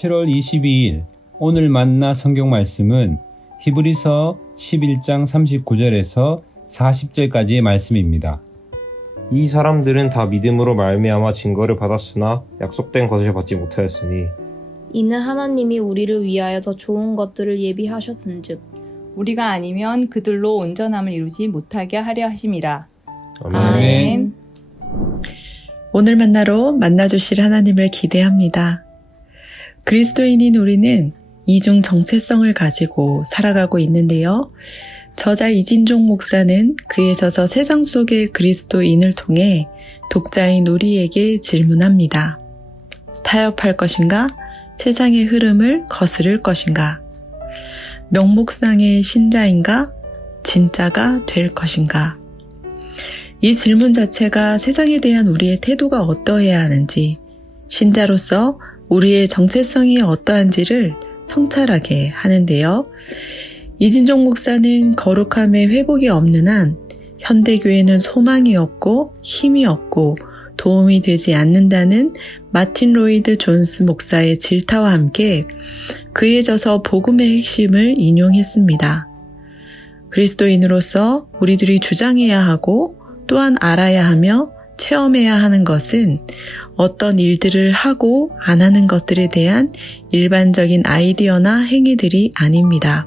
7월 22일 오늘 만나 성경 말씀은 히브리서 11장 39절에서 40절까지의 말씀입니다. 이 사람들은 다 믿음으로 말미암아 증거를 받았으나 약속된 것을 받지 못하였으니 이는 하나님이 우리를 위하여 더 좋은 것들을 예비하셨은즉 우리가 아니면 그들로 온전함을 이루지 못하게 하려 하심이라. 아멘. 오늘 만나러 만나주실 하나님을 기대합니다. 그리스도인인 우리는 이중 정체성을 가지고 살아가고 있는데요. 저자 이진종 목사는 그에 져서 세상 속의 그리스도인을 통해 독자인 우리에게 질문합니다. 타협할 것인가? 세상의 흐름을 거스를 것인가? 명목상의 신자인가? 진짜가 될 것인가? 이 질문 자체가 세상에 대한 우리의 태도가 어떠해야 하는지, 신자로서 우리의 정체성이 어떠한지를 성찰하게 하는데요. 이진종 목사는 거룩함의 회복이 없는 한 현대교회는 소망이 없고 힘이 없고 도움이 되지 않는다는 마틴 로이드 존스 목사의 질타와 함께 그에 져서 복음의 핵심을 인용했습니다. 그리스도인으로서 우리들이 주장해야 하고 또한 알아야 하며 체험해야 하는 것은 어떤 일들을 하고 안 하는 것들에 대한 일반적인 아이디어나 행위들이 아닙니다.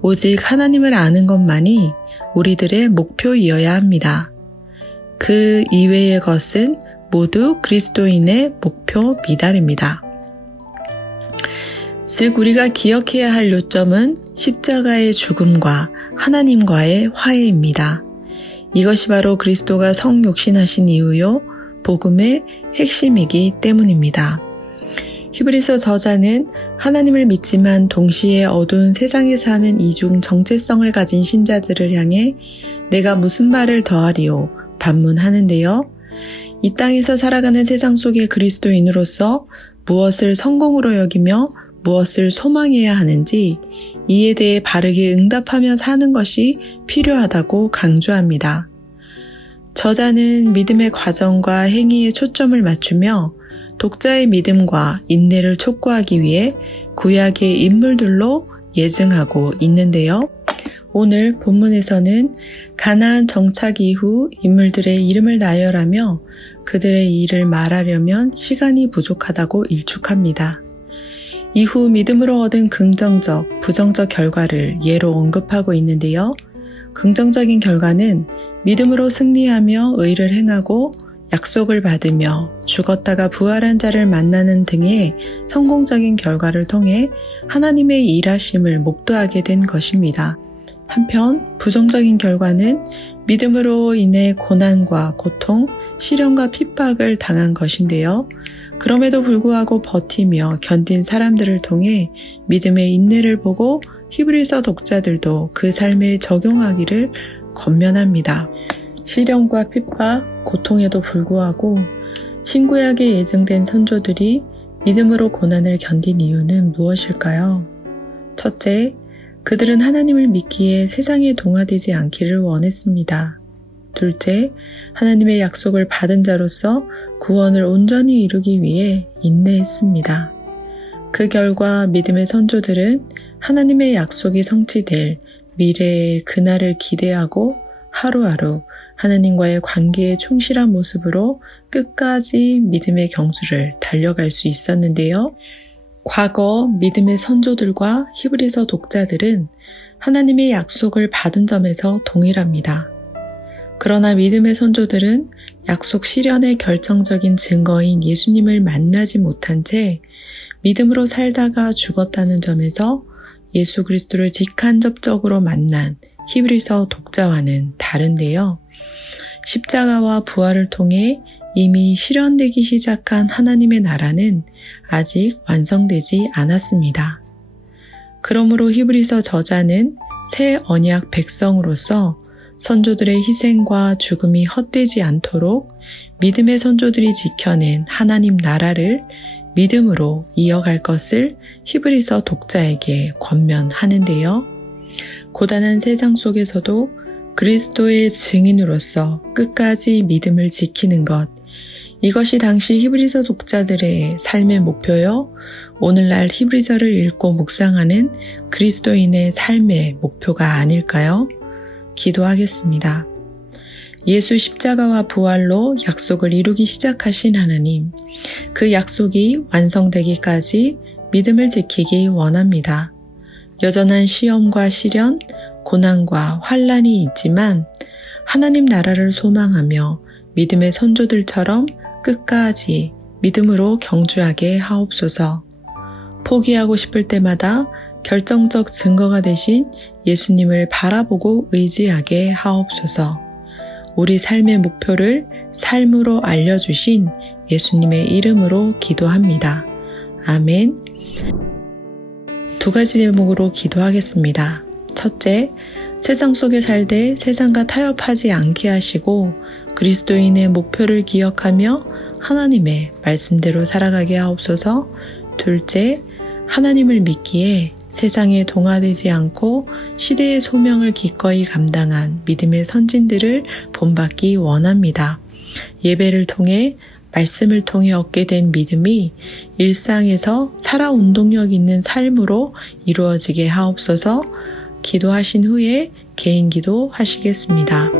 오직 하나님을 아는 것만이 우리들의 목표이어야 합니다. 그 이외의 것은 모두 그리스도인의 목표 미달입니다. 즉 우리가 기억해야 할 요점은 십자가의 죽음과 하나님과의 화해입니다. 이것이 바로 그리스도가 성육신하신 이후요 복음의 핵심이기 때문입니다. 히브리서 저자는 하나님을 믿지만 동시에 어두운 세상에 사는 이중 정체성을 가진 신자들을 향해 내가 무슨 말을 더하리요 반문하는데요. 이 땅에서 살아가는 세상 속의 그리스도인으로서 무엇을 성공으로 여기며 무엇을 소망해야 하는지 이에 대해 바르게 응답하며 사는 것이 필요하다고 강조합니다. 저자는 믿음의 과정과 행위에 초점을 맞추며 독자의 믿음과 인내를 촉구하기 위해 구약의 인물들로 예증하고 있는데요. 오늘 본문에서는 가나안 정착 이후 인물들의 이름을 나열하며 그들의 일을 말하려면 시간이 부족하다고 일축합니다. 이후 믿음으로 얻은 긍정적, 부정적 결과를 예로 언급하고 있는데요. 긍정적인 결과는 믿음으로 승리하며 의를 행하고 약속을 받으며 죽었다가 부활한 자를 만나는 등의 성공적인 결과를 통해 하나님의 일하심을 목도하게 된 것입니다. 한편 부정적인 결과는 믿음으로 인해 고난과 고통, 시련과 핍박을 당한 것인데요. 그럼에도 불구하고 버티며 견딘 사람들을 통해 믿음의 인내를 보고 히브리서 독자들도 그 삶에 적용하기를 권면합니다. 시련과 핍박, 고통에도 불구하고 신구약에 예증된 선조들이 믿음으로 고난을 견딘 이유는 무엇일까요? 첫째, 그들은 하나님을 믿기에 세상에 동화되지 않기를 원했습니다. 둘째, 하나님의 약속을 받은 자로서 구원을 온전히 이루기 위해 인내했습니다. 그 결과 믿음의 선조들은 하나님의 약속이 성취될 미래의 그날을 기대하고 하루하루 하나님과의 관계에 충실한 모습으로 끝까지 믿음의 경주를 달려갈 수 있었는데요. 과거 믿음의 선조들과 히브리서 독자들은 하나님의 약속을 받은 점에서 동일합니다. 그러나 믿음의 선조들은 약속 실현의 결정적인 증거인 예수님을 만나지 못한 채 믿음으로 살다가 죽었다는 점에서 예수 그리스도를 직간접적으로 만난 히브리서 독자와는 다른데요. 십자가와 부활을 통해 이미 실현되기 시작한 하나님의 나라는 아직 완성되지 않았습니다. 그러므로 히브리서 저자는 새 언약 백성으로서 선조들의 희생과 죽음이 헛되지 않도록 믿음의 선조들이 지켜낸 하나님 나라를 믿음으로 이어갈 것을 히브리서 독자에게 권면하는데요. 고단한 세상 속에서도 그리스도의 증인으로서 끝까지 믿음을 지키는 것, 이것이 당시 히브리서 독자들의 삶의 목표요. 오늘날 히브리서를 읽고 묵상하는 그리스도인의 삶의 목표가 아닐까요? 기도하겠습니다. 예수 십자가와 부활로 약속을 이루기 시작하신 하나님, 그 약속이 완성되기까지 믿음을 지키기 원합니다. 여전한 시험과 시련, 고난과 환난이 있지만 하나님 나라를 소망하며 믿음의 선조들처럼 끝까지 믿음으로 경주하게 하옵소서. 포기하고 싶을 때마다 결정적 증거가 되신 예수님을 바라보고 의지하게 하옵소서. 우리 삶의 목표를 삶으로 알려주신 예수님의 이름으로 기도합니다. 아멘. 2가지 대목으로 기도하겠습니다. 첫째, 세상 속에 살되 세상과 타협하지 않게 하시고 그리스도인의 목표를 기억하며 하나님의 말씀대로 살아가게 하옵소서. 둘째, 하나님을 믿기에 세상에 동화되지 않고 시대의 소명을 기꺼이 감당한 믿음의 선진들을 본받기 원합니다. 예배를 통해 말씀을 통해 얻게 된 믿음이 일상에서 살아 운동력 있는 삶으로 이루어지게 하옵소서. 기도하신 후에 개인 기도 하시겠습니다.